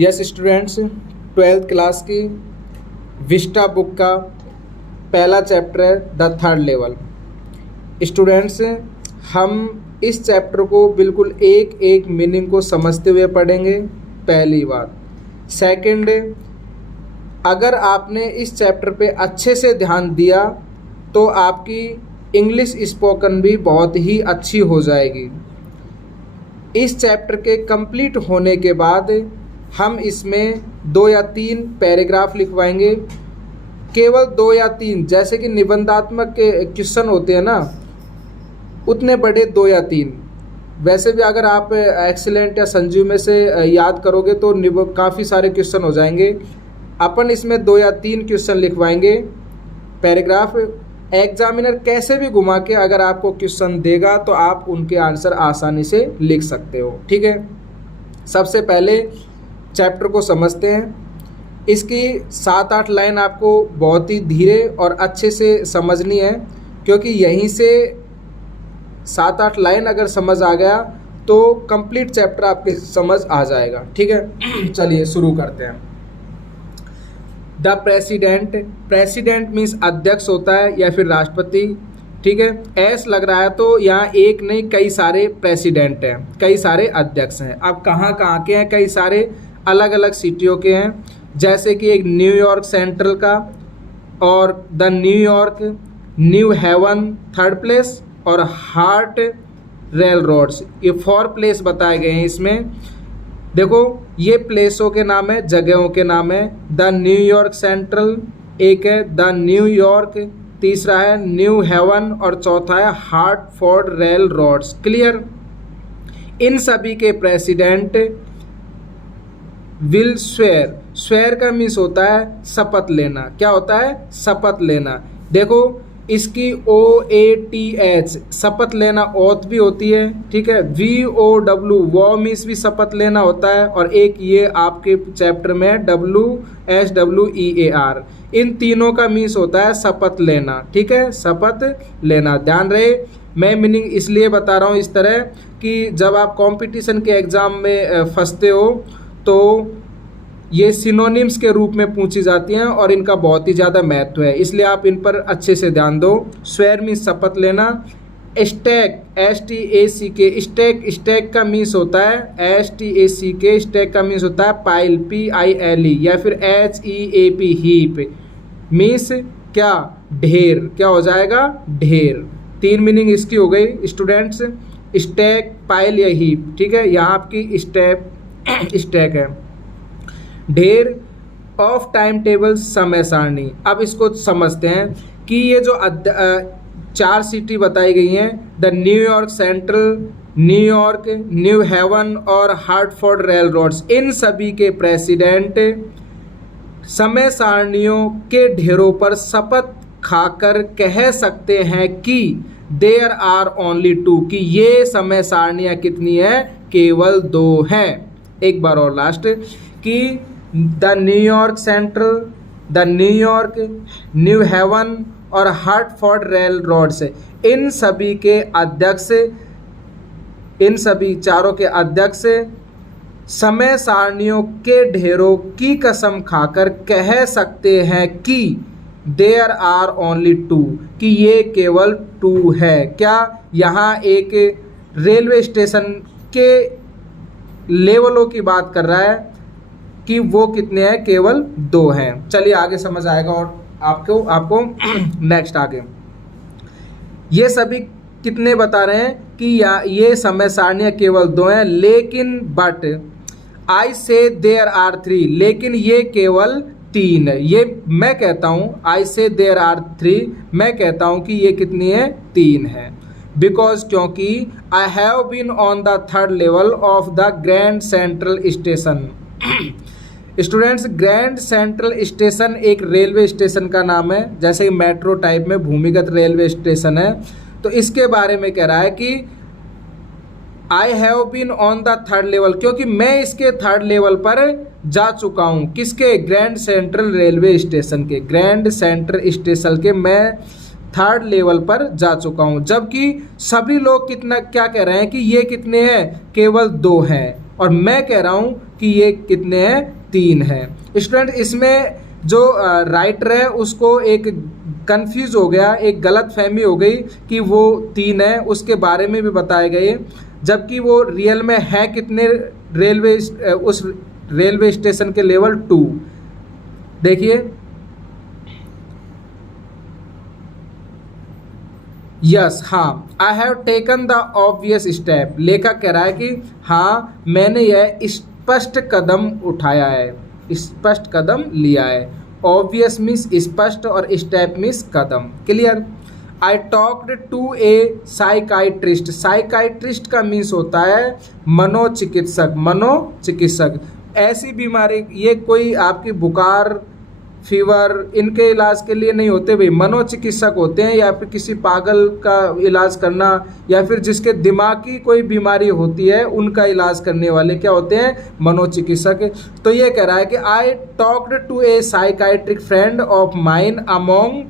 Yes students, 12th class की Vista book का पहला चैप्टर है द थर्ड लेवल। स्टूडेंट्स, हम इस चैप्टर को बिल्कुल एक एक मीनिंग को समझते हुए पढ़ेंगे, पहली बात। सेकंड, अगर आपने इस चैप्टर पे अच्छे से ध्यान दिया तो आपकी इंग्लिश स्पोकन भी बहुत ही अच्छी हो जाएगी। इस चैप्टर के कंप्लीट होने के बाद हम इसमें 2 या 3 पैराग्राफ लिखवाएंगे, केवल 2 या 3, जैसे कि निबंधात्मक के क्वेश्चन होते हैं ना, उतने बड़े 2 या 3। वैसे भी अगर आप एक्सीलेंट या संजीव में से याद करोगे तो काफ़ी सारे क्वेश्चन हो जाएंगे। अपन इसमें 2 या 3 क्वेश्चन लिखवाएंगे पैराग्राफ। एग्जामिनर कैसे भी घुमा के अगर आपको क्वेश्चन देगा तो आप उनके आंसर आसानी से लिख सकते हो, ठीक है। सबसे पहले चैप्टर को समझते हैं। इसकी 7-8 लाइन आपको बहुत ही धीरे और अच्छे से समझनी है, क्योंकि यहीं से 7-8 लाइन अगर समझ आ गया तो कंप्लीट चैप्टर आपके समझ आ जाएगा, ठीक है। चलिए शुरू करते हैं। द प्रेसिडेंट, प्रेसिडेंट मीन्स अध्यक्ष होता है या फिर राष्ट्रपति, ठीक है। ऐस लग रहा है तो यहाँ एक नहीं कई सारे प्रेसिडेंट हैं, कई सारे अध्यक्ष हैं। अब कहाँ कहाँ के हैं? कई सारे अलग अलग सिटियों के हैं, जैसे कि एक न्यूयॉर्क सेंट्रल का, और the New York, New Haven third place, और हार्ट रेल रोड्स, ये 4 प्लेस बताए गए हैं इसमें। देखो ये प्लेसों के नाम है, जगहों के नाम है। द न्यूयॉर्क सेंट्रल एक है, द न्यूयॉर्क, तीसरा है न्यू हेवन, और चौथा है हार्टफोर्ड रेल रोड्स। क्लियर? इन सभी के प्रेसिडेंट विल स्वेयर, स्वेयर का मीन्स होता है शपथ लेना। क्या होता है? शपथ लेना। देखो इसकी OATH शपथ लेना ओथ भी होती है, ठीक है। VOW वो मीन्स भी शपथ लेना होता है, और एक ये आपके चैप्टर में WSWEAR, इन तीनों का मीन्स होता है शपथ लेना, ठीक है, शपथ लेना। ध्यान रहे, मैं मीनिंग इसलिए बता रहा हूँ इस तरह कि जब आप कंपटीशन के एग्ज़ाम में फंसते हो तो ये सिनोनिम्स के रूप में पूछी जाती हैं और इनका बहुत ही ज़्यादा महत्व है, इसलिए आप इन पर अच्छे से ध्यान दो। स्वेयर मीन्स शपथ लेना। स्टैक, STACK, स्टैक, स्टैक का मीन्स होता है STACK, स्टैक का मीन्स होता है पाइल, PILE, या फिर HEAP, हीप, मीन्स क्या? ढेर। क्या हो जाएगा? ढेर। 3 मीनिंग इसकी हो गई स्टूडेंट्स, स्टैक, पाइल या हीप, ठीक है। यहाँ आपकी स्टैक है। ढेर ऑफ टाइम टेबल, समय सारणी। अब इसको समझते हैं कि ये जो 4 सिटी बताई गई हैं, the New York central, New York, New Haven और हार्टफोर्ड रेल रोड्स, इन सभी के प्रेसिडेंट समय सारणियों के ढेरों पर शपथ खाकर कह सकते हैं कि देयर आर ओनली 2, कि ये समय सारणियाँ कितनी हैं? केवल 2 हैं। एक बार और लास्ट, कि the New York central, the New York, New Haven और हार्टफोर्ड रेल रोड्स, इन सभी के अध्यक्ष, इन सभी चारों के अध्यक्ष समय सारणियों के ढेरों की कसम खाकर कह सकते हैं कि देयर आर ओनली 2, कि ये केवल 2 है। क्या? यहाँ एक रेलवे स्टेशन के लेवलों की बात कर रहा है कि वो कितने हैं? केवल 2 हैं। चलिए आगे समझ आएगा और आपको नेक्स्ट आगे ये सभी कितने बता रहे हैं कि ये समय सारणियाँ केवल 2 हैं, लेकिन बट आई से देयर आर 3, लेकिन ये केवल 3 है। ये मैं कहता हूँ, आई से देयर आर 3, मैं कहता हूँ कि ये कितनी है? 3 है। बिकॉज, क्योंकि I have been on the third level of the Grand Central Station. Students, Grand Central Station एक रेलवे स्टेशन का नाम है, जैसे मेट्रो टाइप में भूमिगत रेलवे स्टेशन है। तो इसके बारे में कह रहा है कि I have been on the third level, क्योंकि मैं इसके थर्ड लेवल पर जा चुका हूँ। किसके? ग्रैंड सेंट्रल रेलवे स्टेशन के, ग्रैंड सेंट्रल स्टेशन के मैं थर्ड लेवल पर जा चुका हूँ। जबकि सभी लोग क्या कह रहे हैं कि ये कितने हैं? केवल 2 हैं। और मैं कह रहा हूँ कि ये कितने हैं, 3 हैं। स्टूडेंट इसमें जो राइटर है उसको एक कंफ्यूज हो गया, एक गलत फहमी हो गई कि वो 3 है, उसके बारे में भी बताए गए, जबकि वो रियल में है कितने उस रेलवे स्टेशन के लेवल 2। देखिए यस, हाँ, I have taken the obvious step. लेखक कह रहा है कि हाँ मैंने यह स्पष्ट कदम उठाया है, स्पष्ट कदम लिया है। ऑब्वियस मीन्स स्पष्ट और स्टेप मीन्स कदम। Clear. I talked to a psychiatrist. Psychiatrist का मीन्स होता है मनोचिकित्सक। मनोचिकित्सक ऐसी बीमारी, ये कोई आपकी बुखार फीवर इनके इलाज के लिए नहीं होते भाई, मनोचिकित्सक होते हैं, या फिर किसी पागल का इलाज करना, या फिर जिसके दिमाग की कोई बीमारी होती है उनका इलाज करने वाले क्या होते हैं, मनोचिकित्सक। तो ये कह रहा है कि I talked to a psychiatric friend of mine among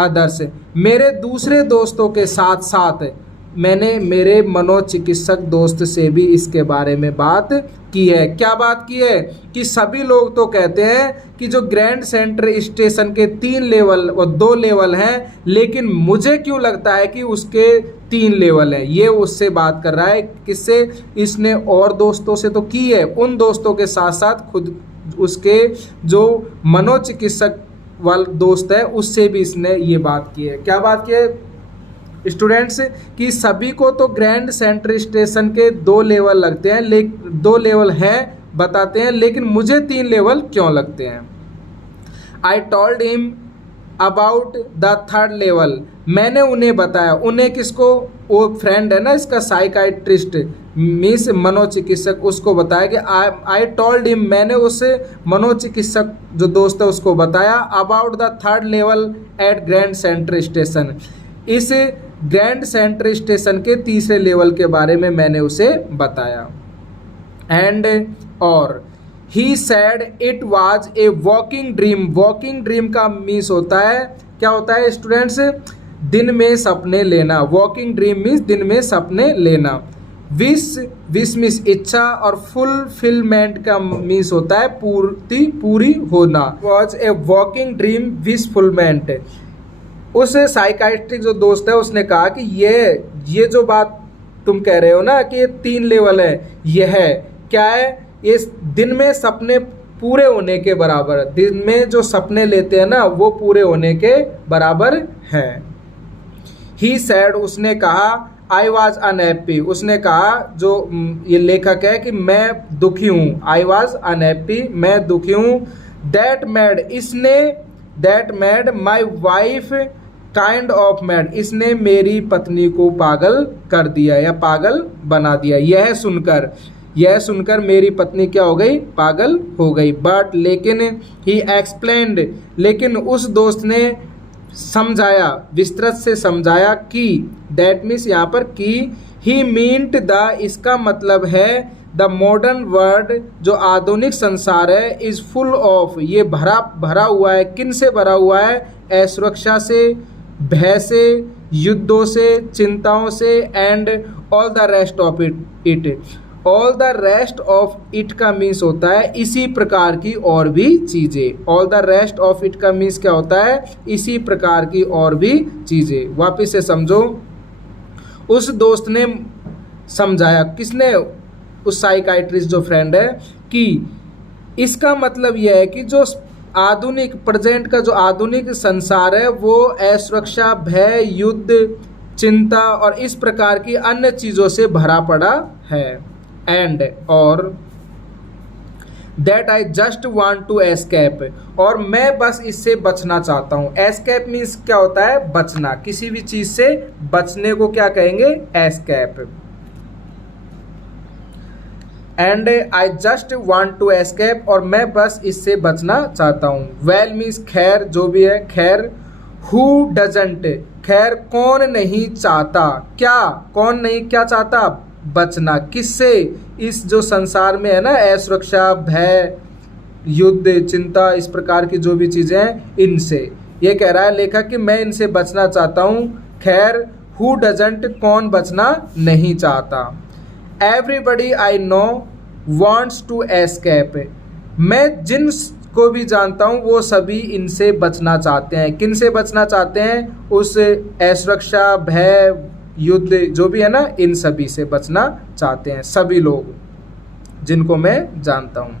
others. मेरे दूसरे दोस्तों के साथ साथ मैंने मेरे मनोचिकित्सक दोस्त से भी इसके बारे में बात की है। क्या बात की है कि सभी लोग तो कहते हैं कि जो ग्रैंड सेंटर स्टेशन के 3 लेवल और 2 लेवल हैं, लेकिन मुझे क्यों लगता है कि उसके 3 लेवल हैं। ये उससे बात कर रहा है, किससे, इसने और दोस्तों से तो की है, उन दोस्तों के साथ साथ खुद उसके जो मनोचिकित्सक वाला दोस्त है उससे भी इसने ये बात की है। क्या बात की है स्टूडेंट्स, कि सभी को तो ग्रैंड सेंटर स्टेशन के 2 लेवल लगते हैं, 2 लेवल हैं बताते हैं, लेकिन मुझे 3 लेवल क्यों लगते हैं। I told him about the 3rd level. मैंने उन्हें बताया, उन्हें किसको, वो फ्रेंड है ना इसका साइकाइट्रिस्ट मीन्स मनोचिकित्सक, उसको बताया कि आई टोल्ड हिम, मैंने उसे मनोचिकित्सक जो दोस्त है उसको बताया about the 3rd level at Grand Centre Station. इस ग्रैंड सेंटर स्टेशन के 3रे लेवल के बारे में मैंने उसे बताया। एंड और he said it was a walking dream. Walking dream का मीन्स होता है, क्या होता है स्टूडेंट्स, दिन में सपने लेना। वॉकिंग ड्रीम मीन्स दिन में सपने लेना। विश मीन्स इच्छा, और फुलफिलमेंट का मीन्स होता है पूरी होना। Was a walking dream wish fulfilment. उस साइकाइट्रिक जो दोस्त है उसने कहा कि ये जो बात तुम कह रहे हो ना कि ये 3 लेवल है, ये है क्या है, ये दिन में सपने पूरे होने के बराबर। दिन में जो सपने लेते हैं ना वो पूरे होने के बराबर हैं। ही सैड, उसने कहा, आई वॉज अनहैप्पी, उसने कहा, जो ये लेखक है, कि मैं दुखी हूँ। आई वॉज अनहैप्पी, मैं दुखी हूँ। That made my wife kind of mad, इसने मेरी पत्नी को पागल कर दिया या पागल बना दिया। यह सुनकर मेरी पत्नी क्या हो गई, पागल हो गई। बट लेकिन ही एक्सप्लेन्ड, लेकिन उस दोस्त ने समझाया, विस्तृत से समझाया कि दैट मीन्स यहाँ पर कि ही मीन्ट द, इसका मतलब है द मॉडर्न वर्ल्ड, जो आधुनिक संसार है, इज फुल ऑफ, ये भरा हुआ है, किन से भरा हुआ है, असुरक्षा से, भय से, युद्धों से, चिंताओं से, and all the rest of it. All the rest of it का मीन्स होता है इसी प्रकार की और भी चीज़ें। All the rest of it का मीन्स क्या होता है, इसी प्रकार की और भी चीज़ें। वापिस से समझो, उस दोस्त ने समझाया, किसने, उस साइकाइट्रिस्ट जो फ्रेंड है, कि इसका मतलब यह है कि जो आधुनिक प्रेजेंट का जो आधुनिक संसार है वो असुरक्षा, भय, युद्ध, चिंता और इस प्रकार की अन्य चीज़ों से भरा पड़ा है। एंड और that I just want to escape, और मैं बस इससे बचना चाहता हूँ। एस्केप मीन्स क्या होता है, बचना, किसी भी चीज़ से बचने को क्या कहेंगे, escape. And I just want to escape, और मैं बस इससे बचना चाहता हूँ। वेल मीन्स खैर, जो भी है खैर। हु डजंट, खैर कौन नहीं चाहता, क्या कौन नहीं क्या चाहता, बचना, किससे, इस जो संसार में है ना असुरक्षा, भय, युद्ध, चिंता, इस प्रकार की जो भी चीज़ें हैं इनसे। ये कह रहा है लेखक कि मैं इनसे बचना चाहता हूँ। खैर हु डजंट, कौन बचना नहीं चाहता। Everybody I know wants to escape. मैं जिन को भी जानता हूँ वो सभी इनसे बचना चाहते हैं। किन से बचना चाहते हैं? उस असुरक्षा, भय, युद्ध जो भी है ना, इन सभी से बचना चाहते हैं सभी लोग जिनको मैं जानता हूँ।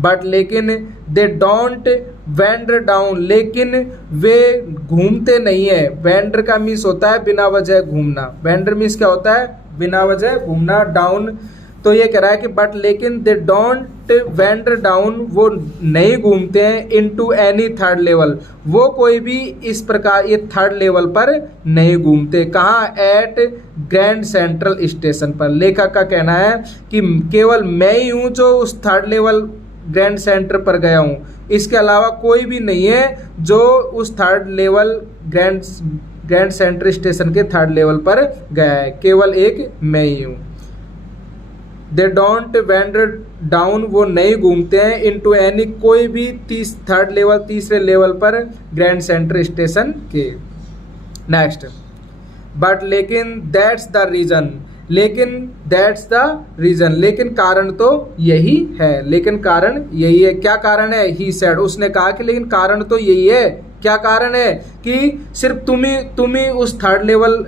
बट लेकिन दे डोंट वेंडर डाउन, लेकिन वे घूमते नहीं है। वेंडर का मीन्स होता है बिना वजह घूमना। वेंडर मीन्स क्या होता है? बिना वजह घूमना। डाउन तो ये कह रहा है कि बट लेकिन दे डोंट वेंडर डाउन, वो नहीं घूमते हैं इनटू एनी थर्ड लेवल, वो कोई भी इस प्रकार ये थर्ड लेवल पर नहीं घूमते। कहाँ? एट ग्रैंड सेंट्रल स्टेशन पर। लेखक का कहना है कि केवल मैं ही हूँ जो उस थर्ड लेवल ग्रैंड सेंटर पर गया हूँ, इसके अलावा कोई भी नहीं है जो उस third level grand Centre Station के थर्ड लेवल पर गया है, केवल एक मैं ही हूँ। दे डोंट वेंडर डाउन, वो नहीं घूमते हैं इनटू एनी, कोई भी थर्ड लेवल तीसरे लेवल पर ग्रैंड सेंटर स्टेशन के। नेक्स्ट, बट लेकिन दैट्स द रीजन, लेकिन दैट्स द रीजन, लेकिन कारण तो यही है। लेकिन कारण यही है। क्या कारण है? ही सेड, उसने कहा कि लेकिन कारण तो यही है। क्या कारण है? कि सिर्फ तुम ही उस third level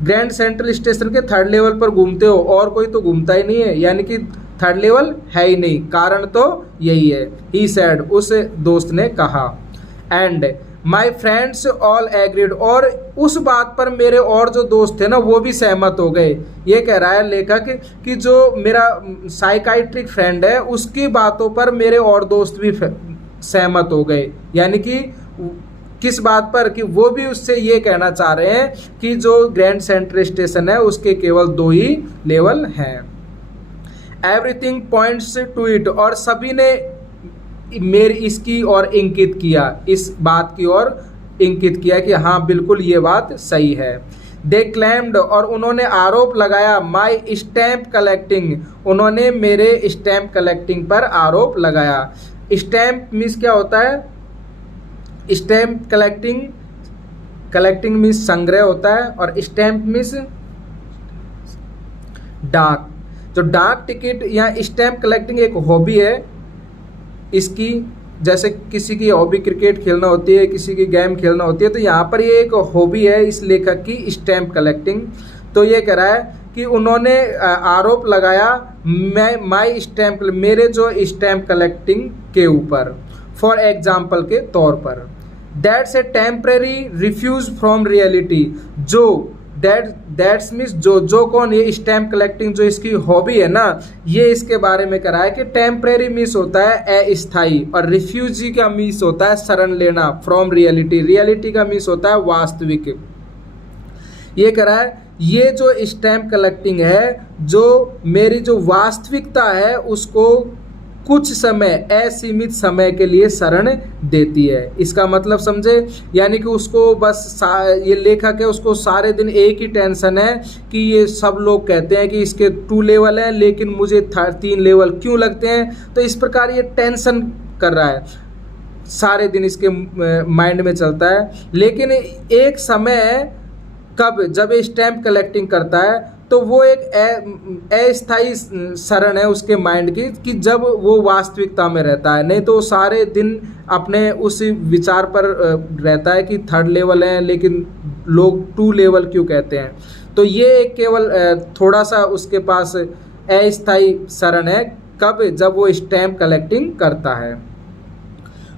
grand Central station के थर्ड लेवल पर घूमते हो, और कोई तो घूमता ही नहीं है, यानी कि थर्ड लेवल है ही नहीं। कारण तो यही है। ही सेड, उस दोस्त ने कहा। And my friends all agreed, और उस बात पर मेरे और जो दोस्त थे ना वो भी सहमत हो गए। ये कह रहा है लेखक कि जो मेरा साइकाइट्रिक फ्रेंड है उसकी बातों पर मेरे और दोस्त भी सहमत हो गए। यानी कि किस बात पर? कि वो भी उससे ये कहना चाह रहे हैं कि जो ग्रैंड सेंट्रल स्टेशन है उसके केवल 2 ही लेवल हैं। एवरीथिंग पॉइंट्स टू इट, और सभी ने मेरी इसकी ओर इंकित किया, इस बात की ओर इंकित किया कि हाँ बिल्कुल ये बात सही है। दे क्लेम्ड, और उन्होंने आरोप लगाया, माई स्टैम्प कलेक्टिंग, उन्होंने मेरे स्टैम्प कलेक्टिंग पर आरोप लगाया। स्टैम्प मीन्स क्या होता है? स्टैम्प कलेक्टिंग मीन्स संग्रह होता है, और स्टैम्प मीन्स डाक। जो डाक टिकट या स्टैम्प कलेक्टिंग एक हॉबी है इसकी। जैसे किसी की हॉबी क्रिकेट खेलना होती है, किसी की गेम खेलना होती है, तो यहाँ पर ये एक हॉबी है इस लेखक की, स्टैम्प कलेक्टिंग। तो ये कह रहा है कि उन्होंने आरोप लगाया माई स्टैम्प, मेरे जो स्टैम्प कलेक्टिंग के ऊपर, फॉर एग्जाम्पल के तौर पर। That's a temporary refuse from reality, जो दैट्स मीन्स जो कौन? ये स्टैम्प कलेक्टिंग जो इसकी हॉबी है ना, ये इसके बारे में करा है कि टेम्परेरी मीन्स होता है अस्थायी, और रिफ्यूजी का मीन्स होता है शरण लेना, फ्रॉम रियलिटी, रियलिटी का मीन्स होता है वास्तविक। ये करा है ये जो स्टैम्प कलेक्टिंग है, जो मेरी जो वास्तविकता है उसको कुछ समय, असीमित समय के लिए शरण देती है। इसका मतलब समझे? यानी कि उसको बस ये लेखक है उसको सारे दिन एक ही टेंशन है कि ये सब लोग कहते हैं कि इसके 2 लेवल हैं लेकिन मुझे 3 लेवल क्यों लगते हैं। तो इस प्रकार ये टेंशन कर रहा है, सारे दिन इसके माइंड में चलता है। लेकिन एक समय कब? जब ये स्टैम्प कलेक्टिंग करता है तो वो एक अस्थायी शरण है उसके माइंड की, कि जब वो वास्तविकता में रहता है। नहीं तो सारे दिन अपने उस विचार पर रहता है कि थर्ड लेवल है लेकिन लोग 2 लेवल क्यों कहते हैं। तो ये एक केवल थोड़ा सा उसके पास अस्थायी शरण है। कब? जब वो स्टैम्प कलेक्टिंग करता है।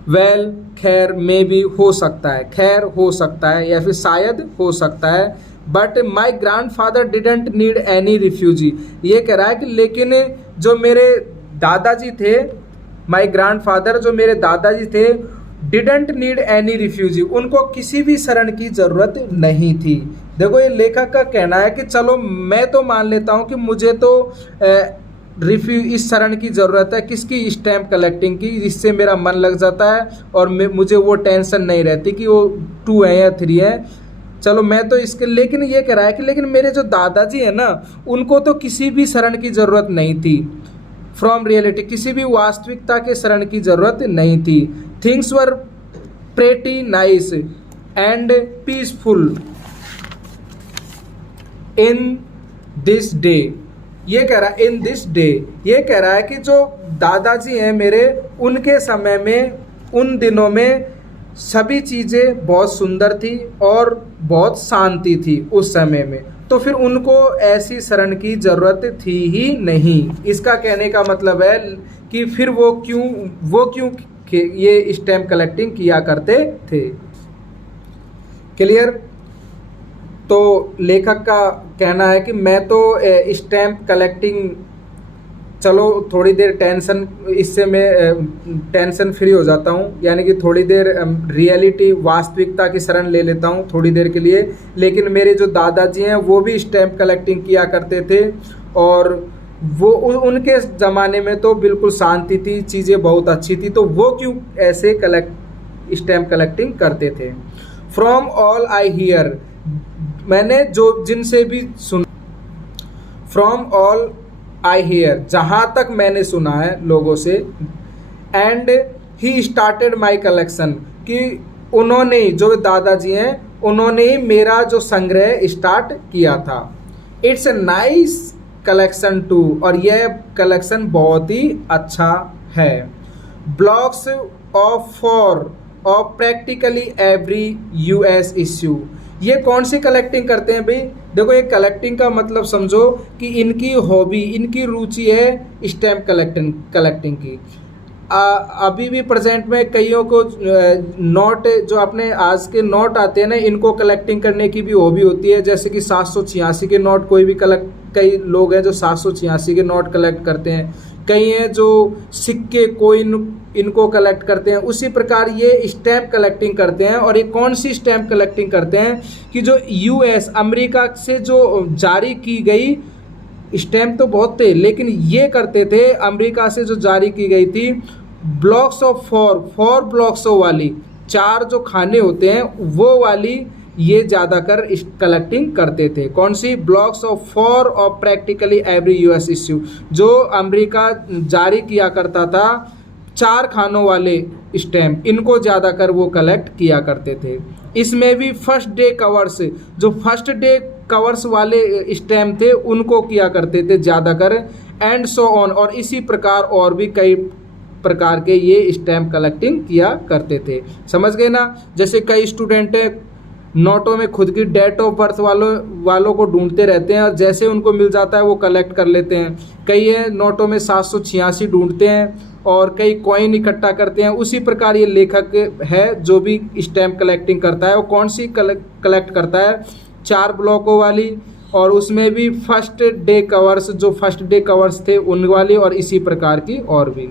वेल, खैर, में भी हो सकता है, खैर हो सकता है या फिर शायद हो सकता है। But my grand father didn't need any refugee, ये कह रहा है कि लेकिन जो मेरे दादाजी थे, माई ग्रैंड फादर जो मेरे दादाजी थे, डिडेंट नीड एनी रिफ्यूजी, उनको किसी भी शरण की ज़रूरत नहीं थी। देखो ये लेखक का कहना है कि चलो मैं तो मान लेता हूँ कि मुझे तो इस शरण की ज़रूरत है, किसकी? स्टैम्प कलेक्टिंग की, जिससे मेरा मन लग जाता है और मुझे वो टेंशन नहीं रहती कि वो 2 है या 3 है। चलो मैं तो इसके, लेकिन ये कह रहा है कि लेकिन मेरे जो दादाजी है ना उनको तो किसी भी शरण की ज़रूरत नहीं थी, फ्रॉम रियलिटी, किसी भी वास्तविकता के शरण की ज़रूरत नहीं थी। Things were pretty nice and peaceful in this day, ये कह रहा है इन दिस डे, ये कह रहा है कि जो दादाजी हैं मेरे, उनके समय में, उन दिनों में सभी चीज़ें बहुत सुंदर थी और बहुत शांति थी उस समय में, तो फिर उनको ऐसी शरण की ज़रूरत थी ही नहीं। इसका कहने का मतलब है कि फिर वो क्यों ये स्टैम्प कलेक्टिंग किया करते थे। क्लियर। तो लेखक का कहना है कि मैं तो स्टैम्प कलेक्टिंग, चलो थोड़ी देर टेंशन, इससे मैं टेंशन फ्री हो जाता हूँ, यानी कि थोड़ी देर रियलिटी, वास्तविकता की शरण ले लेता हूँ थोड़ी देर के लिए। लेकिन मेरे जो दादाजी हैं वो भी स्टैम्प कलेक्टिंग किया करते थे और वो उनके ज़माने में तो बिल्कुल शांति थी, चीज़ें बहुत अच्छी थी, तो वो क्यों ऐसे स्टैम्प कलेक्टिंग करते थे। फ्रॉम ऑल आई हियर, मैंने जो जिनसे भी सुना, फ्रॉम ऑल आई हियर, जहाँ तक मैंने सुना है लोगों से, and he started my collection, कि उन्होंने, जो दादाजी हैं, उन्होंने ही मेरा जो संग्रह स्टार्ट किया था। It's a nice collection too, और यह कलेक्शन बहुत ही अच्छा है। Blocks of practically every US issue, ये कौन सी कलेक्टिंग करते हैं भाई। देखो, ये कलेक्टिंग का मतलब समझो कि इनकी हॉबी, इनकी रुचि है स्टैम्प कलेक्टिंग की। अभी भी प्रेजेंट में कईयों को नोट, जो अपने आज के नोट आते हैं ना, इनको कलेक्टिंग करने की भी हॉबी होती है। जैसे कि 786 के नोट कोई भी कई लोग हैं जो 786 के नोट कलेक्ट करते हैं, कई हैं जो सिक्के, कोइन, इनको कलेक्ट करते हैं। उसी प्रकार ये स्टैम्प कलेक्टिंग करते हैं। और ये कौन सी स्टैम्प कलेक्टिंग करते हैं कि जो यूएस, अमेरिका से जो जारी की गई स्टैम्प तो बहुत थे, लेकिन ये करते थे अमेरिका से जो जारी की गई थी, ब्लॉक्स ऑफ फोर ब्लॉक्स वाली, 4 जो खाने होते हैं वो वाली, ये ज़्यादातर कलेक्टिंग करते थे। कौन सी? Blocks of 4 of practically every US issue, जो अमेरिका जारी किया करता था 4 खानों वाले स्टैम्प, इनको ज़्यादातर वो कलेक्ट किया करते थे। इसमें भी फर्स्ट डे कवर्स, जो फर्स्ट डे कवर्स वाले स्टैम्प थे उनको किया करते थे ज़्यादातर, एंड सो ऑन, और इसी प्रकार और भी कई प्रकार के ये स्टैम्प कलेक्टिंग किया करते थे। समझ गए ना। जैसे कई स्टूडेंट नोटों में खुद की डेट ऑफ बर्थ वालों को ढूंढते रहते हैं और जैसे उनको मिल जाता है वो कलेक्ट कर लेते हैं। कई है नोटों में 786 ढूंढते हैं और कई कॉइन इकट्ठा करते हैं। उसी प्रकार ये लेखक है जो भी स्टैम्प कलेक्टिंग करता है, वो कौन सी कलेक्ट करता है? 4 ब्लॉकों वाली, और उसमें भी फर्स्ट डे कवर्स, जो फर्स्ट डे कवर्स थे उन वाली, और इसी प्रकार की और भी।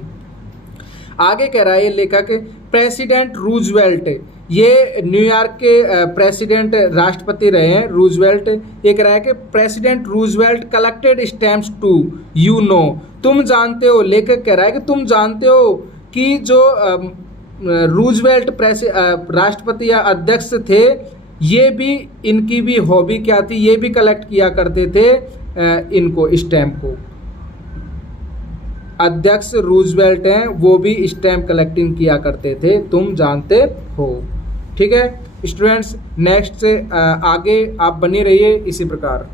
आगे कह रहा है ये लेखक, प्रेसिडेंट रूजवेल्ट, ये न्यूयॉर्क के प्रेसिडेंट, राष्ट्रपति रहे हैं रूजवेल्ट। ये कह रहा है कि president Roosevelt collected stamps too, you know, तुम जानते हो। लेखक कह रहा है कि तुम जानते हो कि जो रूजवेल्ट राष्ट्रपति या अध्यक्ष थे, ये भी, इनकी भी हॉबी क्या थी, ये भी कलेक्ट किया करते थे इनको, स्टैम्प को। अध्यक्ष रूजवेल्ट हैं, वो भी स्टैम्प कलेक्टिंग किया करते थे, तुम जानते हो। ठीक है स्टूडेंट्स, नेक्स्ट से आगे आप बने रहिए इसी प्रकार।